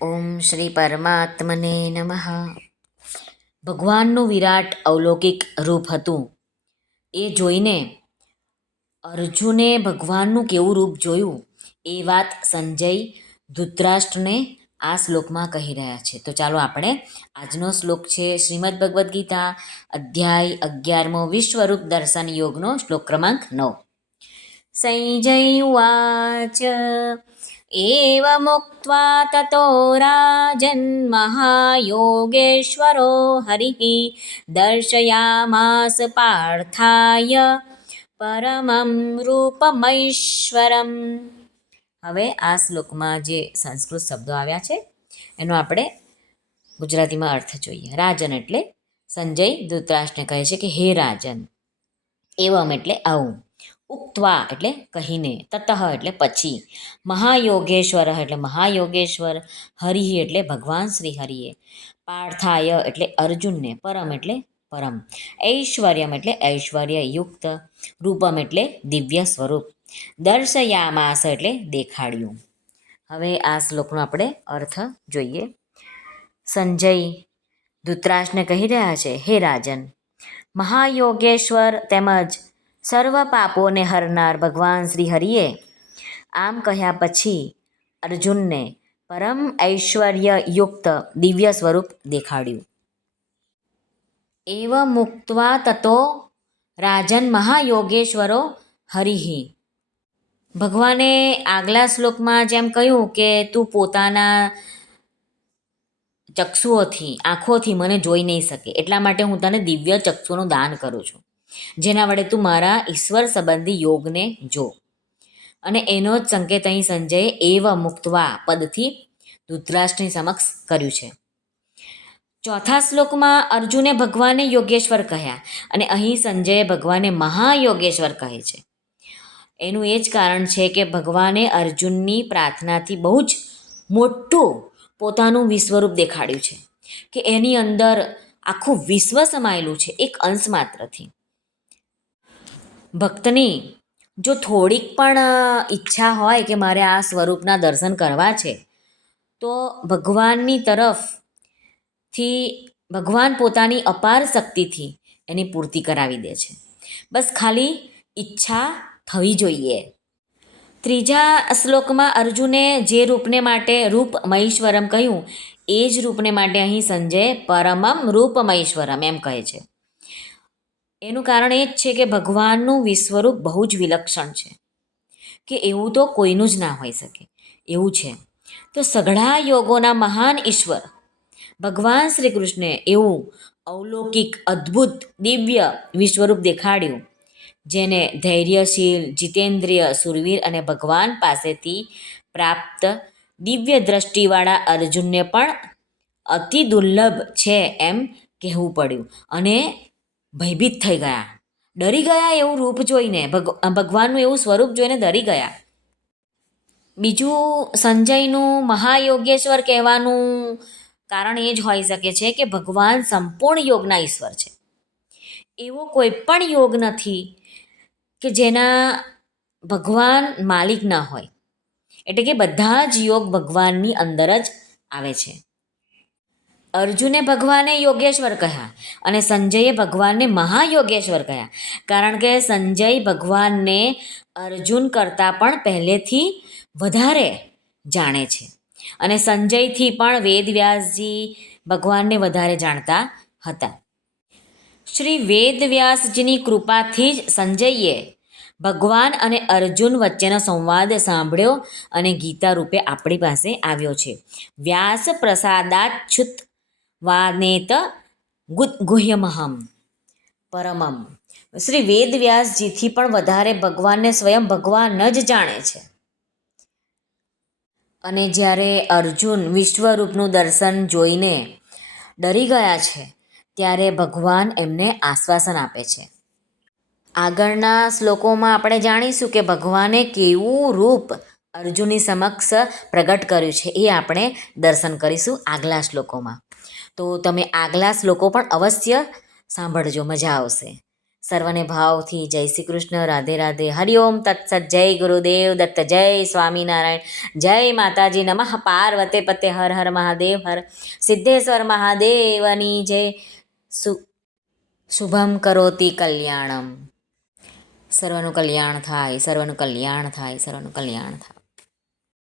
ઓમ શ્રી પરમાત્મને નમઃ. ભગવાનનું વિરાટ અવલૌકિક રૂપ હતું. એ જોઈને અર્જુને ભગવાનનું કેવું રૂપ જોયું એ વાત સંજય ધૃતરાષ્ટ્રને આ શ્લોકમાં કહી રહ્યા છે. તો ચાલો આપણે આજનો શ્લોક છે શ્રીમદ્ ભગવદ્ ગીતા અધ્યાય 11મો વિશ્વરૂપ દર્શન યોગનો શ્લોક ક્રમાંક 9. સંજય ઉવાચ एवमुक्त्वा ततो राजन्महायोगेश्वरो हरिः दर्शयामास पार्थाय પરમં રૂપમૈશ્વરમ. હવે આ શ્લોકમાં જે સંસ્કૃત શબ્દો આવ્યા છે એનો આપણે ગુજરાતીમાં અર્થ જોઈએ. રાજન એટલે સંજય ધૃતરાષ્ટ્રને કહે છે કે હે રાજન. એવમ એટલે આવું. ઉક્ત્વા એટલે કહીને. તતઃ એટલે પછી. મહાયોગેશ્વર એટલે મહાયોગેશ્વર. હરિ એટલે ભગવાન શ્રી હરિએ. પાર્થાય એટલે અર્જુનને. પરમ એટલે પરમ. ઐશ્વર્યમ એટલે ઐશ્વર્યયુક્ત. રૂપમ એટલે દિવ્ય સ્વરૂપ. દર્શયામાસ એટલે દેખાડ્યું. હવે આ શ્લોકનો આપણે અર્થ જોઈએ. સંજય ધૃતરાષ્ટ્રને કહી રહ્યા છે, હે રાજન, મહાયોગેશ્વર તેમજ સર્વ પાપોને હરનાર ભગવાન શ્રી હરિએ આમ કહ્યા પછી અર્જુનને પરમ ઐશ્વર્યયુક્ત દિવ્ય સ્વરૂપ દેખાડ્યું. એવ મુક્ત્વા તતો રાજન મહાયોગેશ્વરો હરિહિ. ભગવાને આગલા શ્લોકમાં જેમ કહ્યું કે તું પોતાના ચક્ષુઓથી આંખોથી મને જોઈ નહીં શકે, એટલા માટે હું તને દિવ્ય ચક્ષુનું દાન કરું છું, જેના વડે તું મારા ઈશ્વર સંબંધી યોગને જો. અને એનો જ સંકેત અહીં સંજયે એવ મુક્તવા પદથી ધૃતરાષ્ટ્રની સમક્ષ કર્યું છે. ચોથા શ્લોકમાં અર્જુને ભગવાનને યોગેશ્વર કહ્યા અને અહીં સંજયે ભગવાનને મહાયોગેશ્વર કહે છે. એનું એ જ કારણ છે કે ભગવાને અર્જુનની પ્રાર્થનાથી બહુ જ મોટું પોતાનું વિશ્વરૂપ દેખાડ્યું છે કે એની અંદર આખું વિશ્વ સમાયેલું છે એક અંશ માત્રથી. ભક્તની જો થોડીક પણ ઈચ્છા હોય કે મારે આ સ્વરૂપના દર્શન કરવા છે તો ભગવાનની તરફથી ભગવાન પોતાની અપાર શક્તિથી એની પૂર્તિ કરાવી દે છે. બસ ખાલી ઈચ્છા થવી જોઈએ. ત્રીજા શ્લોકમાં અર્જુને જે રૂપને માટે રૂપ મૈશ્વરમ કહ્યું એ જ રૂપને માટે અહીં સંજય પરમમ રૂપ મૈશ્વરમ એમ કહે છે. એનું કારણ એ જ છે કે ભગવાનનું વિશ્વરૂપ બહુ જ વિલક્ષણ છે કે એવું તો કોઈનું જ ના હોઈ શકે એવું છે. તો સઘળા યોગોના મહાન ઈશ્વર ભગવાન શ્રી કૃષ્ણે એવું અવલૌકિક અદ્ભુત દિવ્ય વિશ્વરૂપ દેખાડ્યું જેને ધૈર્યશીલ જીતેન્દ્રિય સુરવીર અને ભગવાન પાસેથી પ્રાપ્ત દિવ્ય દ્રષ્ટિવાળા અર્જુનને પણ અતિ દુર્લભ છે એમ કહેવું પડ્યું અને ભયભીત થઈ ગયા, ડરી ગયા એવું રૂપ જોઈને, ભગવાનનું એવું સ્વરૂપ જોઈને ડરી ગયા. બીજું સંજયનું મહાયોગેશ્વર કહેવાનું કારણ એ જ હોઈ શકે છે કે ભગવાન સંપૂર્ણ યોગના ઈશ્વર છે. એવો કોઈ પણ યોગ નથી કે જેના ભગવાન માલિક ના હોય. એટલે કે બધા જ યોગ ભગવાનની અંદર જ આવે છે. અર્જુને ભગવાને યોગેશ્વર કહ્યા અને સંજયે ભગવાનને મહાયોગેશ્વર કહ્યા કારણ કે સંજય ભગવાનને અર્જુન કરતાં પણ પહેલેથી વધારે જાણે છે અને સંજયથી પણ વેદવ્યાસજી ભગવાનને વધારે જાણતા હતા. શ્રી વેદવ્યાસજીની કૃપાથી જ સંજયે ભગવાન અને અર્જુન વચ્ચેનો સંવાદ સાંભળ્યો અને ગીતા રૂપે આપણી પાસે આવ્યો છે. વ્યાસ પ્રસાદાચ્યુત વાનેત ગુહ્યમહમ પરમમ. શ્રી વેદવ્યાસજીથી પણ વધારે ભગવાનને સ્વયં ભગવાન જ જાણે છે. અને જ્યારે અર્જુન વિશ્વરૂપનું દર્શન જોઈને ડરી ગયા છે ત્યારે ભગવાન એમને આશ્વાસન આપે છે. આગળના શ્લોકોમાં આપણે જાણીશું કે ભગવાને કેવું રૂપ અર્જુનની સમક્ષ પ્રગટ કર્યું છે એ આપણે દર્શન કરીશું આગલા શ્લોકોમાં. તો તમે આગલા શ્લોકો પણ અવશ્ય સાંભળજો, મજા આવશે. સર્વને ભાવથી જય શ્રી કૃષ્ણ, રાધે રાધે, હરિઓમ તત્સત, જય ગુરુદેવ દત્ત, જય સ્વામિનારાયણ, જય માતાજી, નમઃ પાર્વતે પતે, હર હર મહાદેવ, હર સિદ્ધેશ્વર મહાદેવની જય. શુભમ કરોતિ કલ્યાણમ. સર્વનું કલ્યાણ થાય, સર્વનું કલ્યાણ થાય, સર્વનું કલ્યાણ થાય.